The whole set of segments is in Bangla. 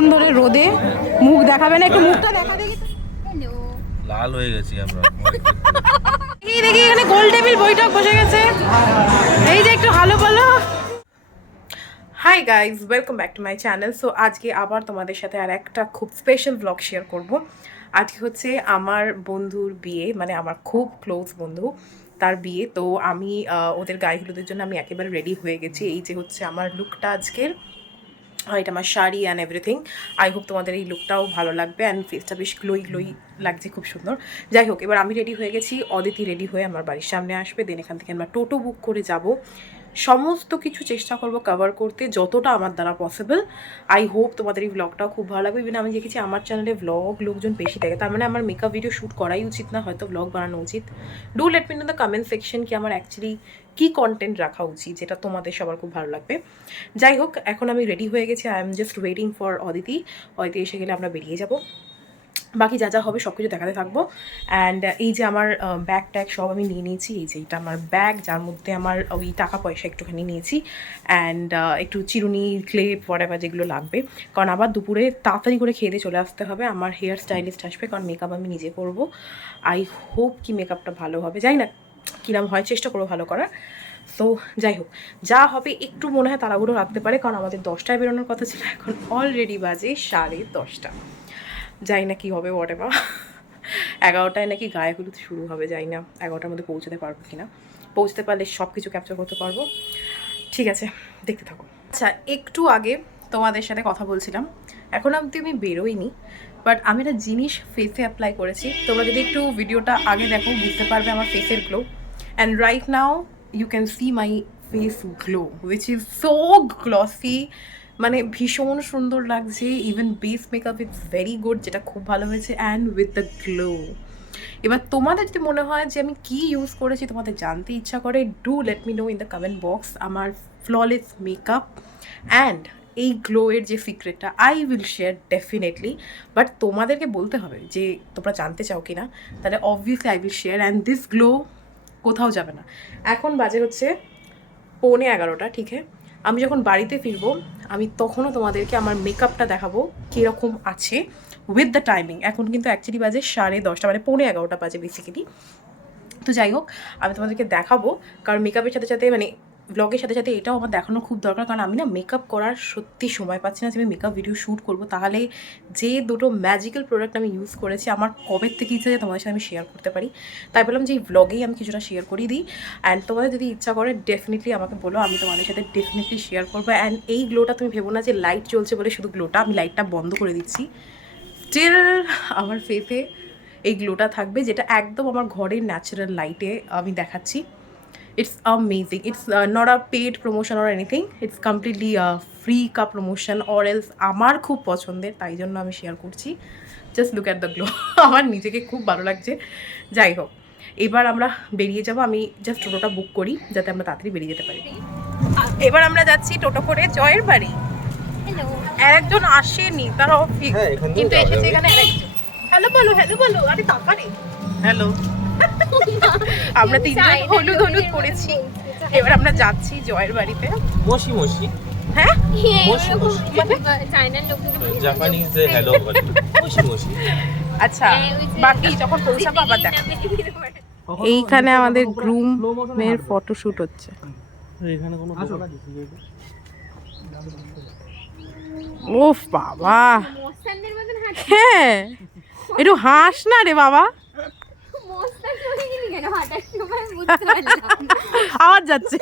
অনেকক্ষণ ধরে রোদে মুখ দেখাবে না, একটু মুখটা দেখা দেখি। লাল হয়ে গেছি আমরা। এই দেখি এখানে গোল টেবিল বৈঠক বসে গেছে। এই যে একটু ভালো বলো। Hi guys, welcome back to my channel. So আজকে আবার তোমাদের সাথে আর একটা খুব স্পেশাল ব্লগ শেয়ার করব। আজকে হচ্ছে আমার বন্ধুর বিয়ে, মানে আমার খুব ক্লোজ বন্ধু, তার বিয়ে। তো আমি ওদের গায়ে হলুদের জন্য আমি একেবারে রেডি হয়ে গেছি। এই যে হচ্ছে আমার লুকটা আজকের, এটা আমার sari and everything. I hope তোমাদের এই লুকটাও ভালো লাগবে, অ্যান্ড ফেসটা বেশ গ্লোই গ্লোই লাগছে, খুব সুন্দর। যাই হোক, এবার আমি রেডি হয়ে গেছি, অদিতি রেডি হয়ে আমার বাড়ির সামনে আসবে। দেন এখান থেকে আমরা টোটো বুক করে যাব। সমস্ত কিছু চেষ্টা করব কভার করতে যতটা আমার দ্বারা পসিবল। আই হোপ তোমাদের এই ব্লগটাও খুব ভালো লাগবে। ইভেন আমি দেখেছি আমার চ্যানেলে ব্লগ লোকজন বেশি দেখে, তার মানে আমার মেকআপ ভিডিও শ্যুট করাই উচিত না, হয়তো ব্লগ বানানো উচিত। Do let me in the comment section কি আমার অ্যাকচুয়ালি কী কন্টেন্ট রাখা উচিত, যেটা তোমাদের সবার খুব ভালো লাগবে। যাই হোক, এখন আমি রেডি হয়ে গেছি। I am just waiting for Aditi. Aditi এসে গেলে আমরা বেরিয়ে যাব, বাকি যা যা হবে সব কিছু দেখাতে থাকবো। অ্যান্ড এই যে আমার ব্যাগ ট্যাগ সব আমি নিয়ে নিয়েছি। এই যে এটা আমার ব্যাগ, যার মধ্যে আমার ওই টাকা পয়সা একটুখানি নিয়েছি, অ্যান্ড একটু চিরুনি, ক্লেপ, হোয়াটএভার যেগুলো লাগবে, কারণ আবার দুপুরে তাড়াতাড়ি করে খেয়ে দিয়ে চলে আসতে হবে। আমার হেয়ার স্টাইলিস্ট আসবে, কারণ মেকআপ আমি নিজে করব। আই হোপ কি মেকআপটা ভালো হবে, জানি না কিরম হয়, চেষ্টা করবো ভালো করার। সো যাই হোক, যা হবে একটু মনে হয় তাড়াহুড়ো রাখতে পারে, কারণ আমাদের 10টায় বেরোনোর কথা ছিল, এখন অলরেডি বাজে 10:30। যাই না কি হবে, হোয়াট এভার। 11টায় নাকি গায়ে হলুদ শুরু হবে, যাই না 11টার মধ্যে পৌঁছতে পারবো কি না। পৌঁছতে পারলে সব কিছু ক্যাপচার করতে পারবো। ঠিক আছে, দেখতে থাকো। আচ্ছা, একটু আগে তোমাদের সাথে কথা বলছিলাম, এখন অবধি আমি বেরোইনি, বাট আমি একটা জিনিস ফেসে অ্যাপ্লাই করেছি। তোমরা যদি একটু ভিডিওটা আগে দেখো বুঝতে পারবে আমার ফেসের glow. And right now you can see my face glow, which is so glossy, মানে ভীষণ সুন্দর লাগছে। Even base makeup it's very good, যেটা খুব ভালো হয়েছে, অ্যান্ড উইথ দ্য গ্লো। এবার তোমাদের যদি মনে হয় যে আমি কি ইউজ করেছি, তোমাদের জানতে ইচ্ছা করে, do let me know in the comment box. আমার ফ্ললেস মেকআপ অ্যান্ড এই গ্লোয়ের যে সিক্রেটটা I will share definitely. But তোমাদেরকে বলতে হবে যে তোমরা জানতে চাও কি না, তাহলে obviously I will share. And this glow কোথাও যাবে না। এখন বাজে হচ্ছে 11:15, ঠিক আছে? আমি যখন বাড়িতে ফিরবো আমি তখনও তোমাদেরকে আমার মেকআপটা দেখাবো কীরকম আছে উইথ দ্য টাইমিং। এখন কিন্তু অ্যাকচুয়ালি বাজে 10:30, মানে 11:15 বাজে বেসিক্যালি। তো যাই হোক, আমি তোমাদেরকে দেখাবো, কারণ মেকআপের সাথে সাথে, মানে ব্লগের সাথে সাথে এটাও আমার দেখানো খুব দরকার, কারণ আমি না মেকআপ করার সত্যি সময় পাচ্ছি না যে আমি মেকআপ ভিডিও শ্যুট করবো। তাহলে যে দুটো ম্যাজিক্যাল প্রোডাক্ট আমি ইউজ করেছি, আমার কবের থেকে ইচ্ছা যে তোমাদের সাথে আমি শেয়ার করতে পারি, তাই বললাম যে এই ব্লগেই আমি কিছুটা শেয়ার করিয়ে দিই। অ্যান্ড তোমাদের যদি ইচ্ছা করে ডেফিনেটলি আমাকে বলো, আমি তোমাদের সাথে ডেফিনেটলি শেয়ার করবো। অ্যান্ড এই গ্লোটা তুমি ভেবো না যে লাইট চলছে বলে শুধু গ্লোটা, আমি লাইটটা বন্ধ করে দিচ্ছি, স্টিল আমার ফেসে এই গ্লোটা থাকবে, যেটা একদম আমার ঘরের ন্যাচারাল লাইটে আমি দেখাচ্ছি। It's amazing. It's not a paid promotion or anything, it's completely free কা প্রমোশন অর এলস আমার খুব পছন্দের, তাই জন্য আমি শেয়ার করছি। Just look at the glow. আমার নিজেকে খুব ভালো লাগছে। যাই হোক, এবার আমরা বেরিয়ে যাব। আমি জাস্ট টোটোটা বুক করি যাতে আমরা তাড়াতাড়ি বেরিয়ে যেতে পারি। এবার আমরা যাচ্ছি টোটো করে জয়ের বাড়ি। একজন আসেনি, তার অফিস, কিন্তু এসেছে এখানে আরেকজন। হ্যালো বলো, হ্যালো বলো। আরে তাকারে হ্যালো। আমরা তিনজন হলুদ হলুদ করেছি। এবার আমরা যাচ্ছি জয়ের বাড়িতে। মশি মশি, হ্যাঁ মশি মশি, চাইনার লোকদের জাপানিজে হ্যালো বলে মশি মশি। আচ্ছা, বাকি যখন পৌঁছাবো আবার দেখা। এইখানে আমাদের গ্রুমের ফটোশুট হচ্ছে। এখানে কোনো ওফ বাবা, মোস্তানদের মতন হাঁটে। হ্যাঁ একটু হাস না রে বাবা। মোস্তান চলে গেল হাঁটার সময়, বুঝতে পারলাম আওয়াজ যাচ্ছে।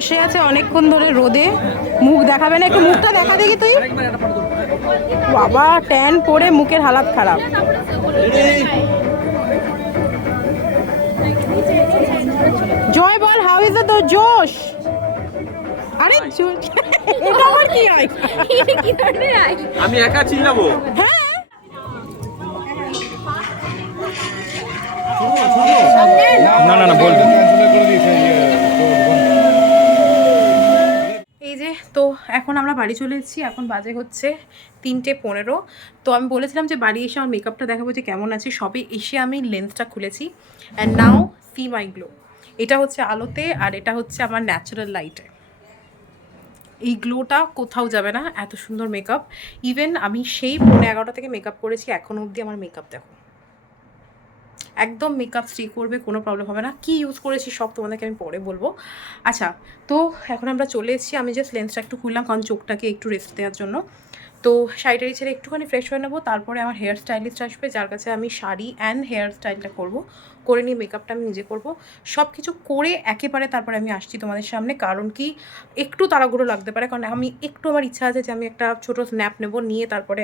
বসে আছে অনেকক্ষণ ধরে রোদে, মুখ দেখাবে না, একটু মুখটা দেখা দেখি তুই। বাবা ট্যান পরে মুখের হালাত খারাপ। জয় বল, হাউ ইজ তোর জোশ? আরে এটা আবার কি হয়? এটা কি ধরনের আই? আমি একা চিল্লাবো? হ্যাঁ না না না বলবে। এই যে তো এখন আমরা বাড়ি চলে এসেছি, এখন বাজে হচ্ছে 3:15। তো আমি বলেছিলাম যে বাড়ি এসে আমার মেকআপটা দেখাবো যে কেমন আছে। সবে এসে আমি লেন্সটা খুলেছি, and now see my glow. এটা হচ্ছে আলোতে আর এটা হচ্ছে আমার ন্যাচারাল লাইটে। এই গ্লোটা কোথাও যাবে না, এত সুন্দর মেকআপ। ইভেন আমি সেই 11:30 থেকে মেকআপ করেছি, এখনও অবধি আমার মেকআপ দেখো একদম মেকআপ স্টে করবে, কোনো প্রবলেম হবে না। কি ইউজ করেছি সব তোমাদেরকে আমি পরে বলবো। আচ্ছা, তো এখন আমরা চলে এসেছি। আমি জাস্ট লেন্সটা একটু খুললাম কারণ চোখটাকে একটু রেস্ট দেওয়ার জন্য। তো শাড়িটারি ছেড়ে একটুখানি ফ্রেশ হয়ে নেবো, তারপরে আমার হেয়ার স্টাইলিস্ট আসবে যার কাছে আমি শাড়ি অ্যান্ড হেয়ার স্টাইলটা করবো, করে নিয়ে মেকআপটা আমি নিজে করবো। সব কিছু করে একেবারে তারপরে আমি আসছি তোমাদের সামনে। কারণ কি একটু তাড়াহুড়ো লাগতে পারে, কারণ আমি একটু আমার ইচ্ছা আছে যে আমি একটা ছোটো স্ন্যাপ নেবো, নিয়ে তারপরে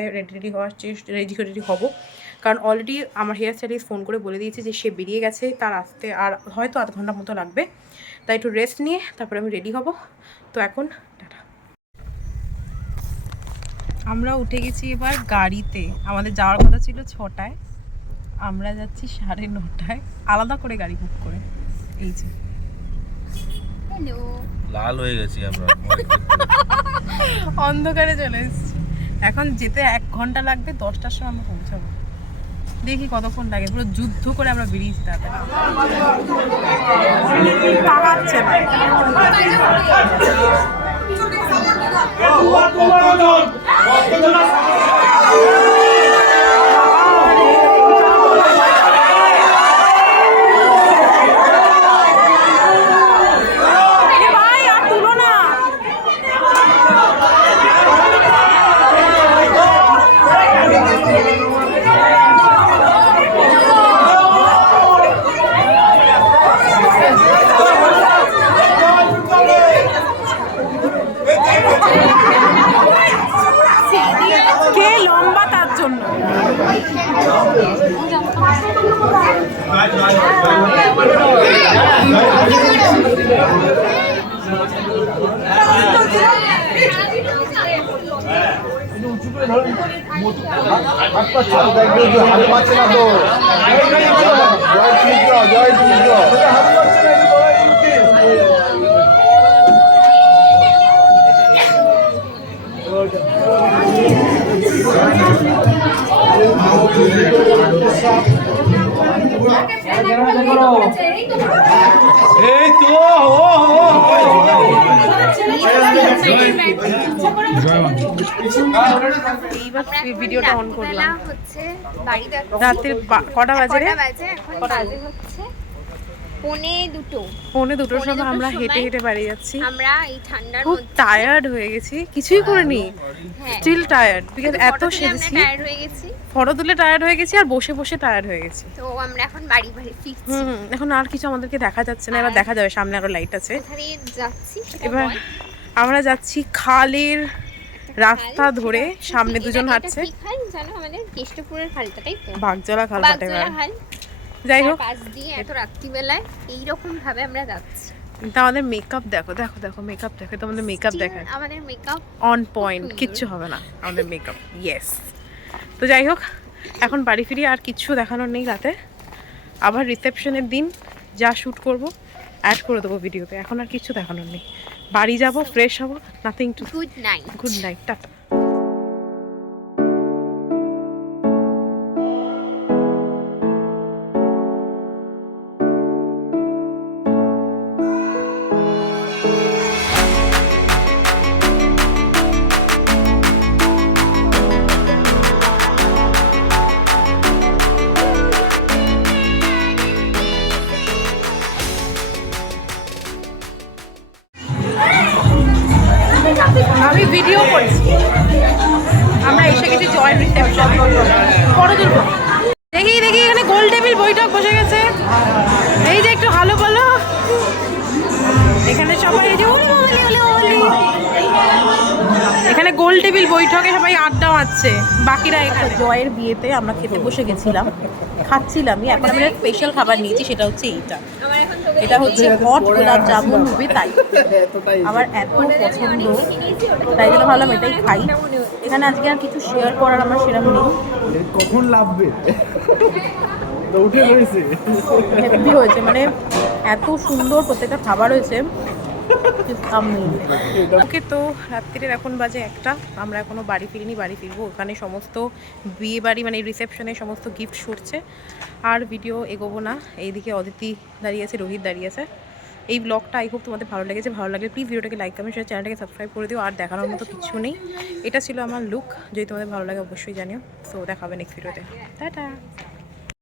রেডি হবো। কারণ অলরেডি আমার হেয়ার স্টাইলিস্ট ফোন করে বলে দিয়েছে যে সে বেরিয়ে গেছে, তার আসতে আর হয়তো আধ ঘন্টার মতো লাগবে। তাই একটু রেস্ট নিয়ে তারপরে আমি রেডি হব। তো এখন টাটা। আমরা উঠে গেছি এবার গাড়িতে। আমাদের যাওয়ার কথা ছিল 6টায়, আমরা যাচ্ছি 9:30, আলাদা করে গাড়ি বুক করে। এই যে হ্যালো, লাল হয়ে গেছি আমরা। অন্ধকারে চলে এসেছি। এখন যেতে 1 ঘন্টা লাগবে, 10টার সময় আমরা পৌঁছাবো। দেখি কতক্ষণ লাগে, পুরো যুদ্ধ করে আমরা বেরিয়েছি। তাকাচ্ছে না। কে লম্বা তার জন্য। এই তো এইবার ভিডিওটা অন করলাম। হচ্ছে বাড়ি যাচ্ছি। রাতের কটা বাজে রে? এখন বাজে হচ্ছে 1:45। 1:45 সময় আমরা হেঁটে হেঁটে বাড়ি যাচ্ছি। আমরা এই ঠান্ডার খুব মধ্যে টায়ার্ড হয়ে গেছি, কিছুই করিনি, হ্যাঁ, স্টিল টায়ার্ড বিকজ এত ফটো তুলে আমরা সেজেছি। টায়ার্ড হয়ে গেছি। ফটো তুলে টায়ার্ড হয়ে গেছি আর বসে বসে টায়ার্ড হয়ে গেছি। তো আমরা এখন বাড়ি ফিরছি। এখন আর কিছু আমাদেরকে দেখা যাচ্ছে না, এবার দেখা যাবে, সামনে আরো লাইট আছে। কোথায় যাচ্ছি সেটা এবার বল। আমরা যাচ্ছি খালের রাস্তা খাল, ধরে, সেটা- সামনে দুজন এটা হাঁটছে। কি খাল জানো? আমাদের কেষ্টপুরের খালটা, তাই তো? বাগজলা খাল ফাটে। বাগজোলা খাল। যাই তার হোক, পাশ দিয়ে এত রাত্রিবেলায় এইরকম ভাবে আমরা যাচ্ছি। কিন্তু আমাদের মেকআপ দেখো দেখো দেখো, মেকআপ দেখো, তোমাদের মেকআপ Still দেখায় আমাদের মেকআপ অন পয়েন্ট, সুন্দর। কিচ্ছু হবে না আমাদের মেকআপ। ইয়েস। তো যাই হোক, এখন বাড়ি ফিরি, আর কিচ্ছু দেখানোর নেই রাতে। আবার রিসেপশনের দিন যা শ্যুট করব অ্যাড করে দেবো ভিডিওতে। এখন আর কিচ্ছু দেখানোর নেই, বাড়ি যাব, ফ্রেশ হব, nothing to. Good night. Good night, tata. আমি ভিডিও করেছি। আমরা এসে গেছি জয়েন্ট রিসেপশন, ফটো তুলবো। দেখি দেখি এখানে গোল টেবিল বৈঠক বসে গেছে। এই যে একটু ভালো বলো, এখানে সবাই এই যে গোল টেবিল বৈঠকে সবাই আড্ডা মারছে, বাকিরা এখানে। জয়ের বিয়েতে আমরা খেতে বসে গেছিলাম, খাচ্ছিলামই। এখন আমরা স্পেশাল খাবার নিয়েছি, সেটা হচ্ছে এইটা। এটা হচ্ছে হট গোলাপ জামুন হবে, তাই আমার এত পছন্দ, তাই জন্য ভাবলাম এটাই খাই। এখানে আজকে আর কিছু শেয়ার করার আমার সেরকম নেই। কখন লাভবে তো উঠে রয়েছে। হেভি হয়েছে, মানে এত সুন্দর প্রত্যেকটা খাবার হয়েছে। ওকে, তো রাত্রির এখন বাজে 1টা, আমরা এখনো বাড়ি ফিরিনি, বাড়ি ফিরবো। ওখানে সমস্ত বিয়ে বাড়ি মানে রিসেপশনে সমস্ত গিফট সরছে, আর ভিডিও এগোবো না। এইদিকে অদিতি দাঁড়িয়ে আছে, রোহিত দাঁড়িয়ে আছে। এই ব্লগটা আই হোপ তোমাদের ভালো লেগেছে। ভালো লাগলে প্লিজ ভিডিওটাকে লাইক কমেন্ট শেয়ার, চ্যানেলটাকে সাবস্ক্রাইব করে দিও। আর দেখানোর মতো কিছু নেই, এটা ছিল আমার লুক। যদি তোমাদের ভালো লাগে অবশ্যই জানিও। সো দেখা হবে নেক্সট ভিডিওতে। টাটা।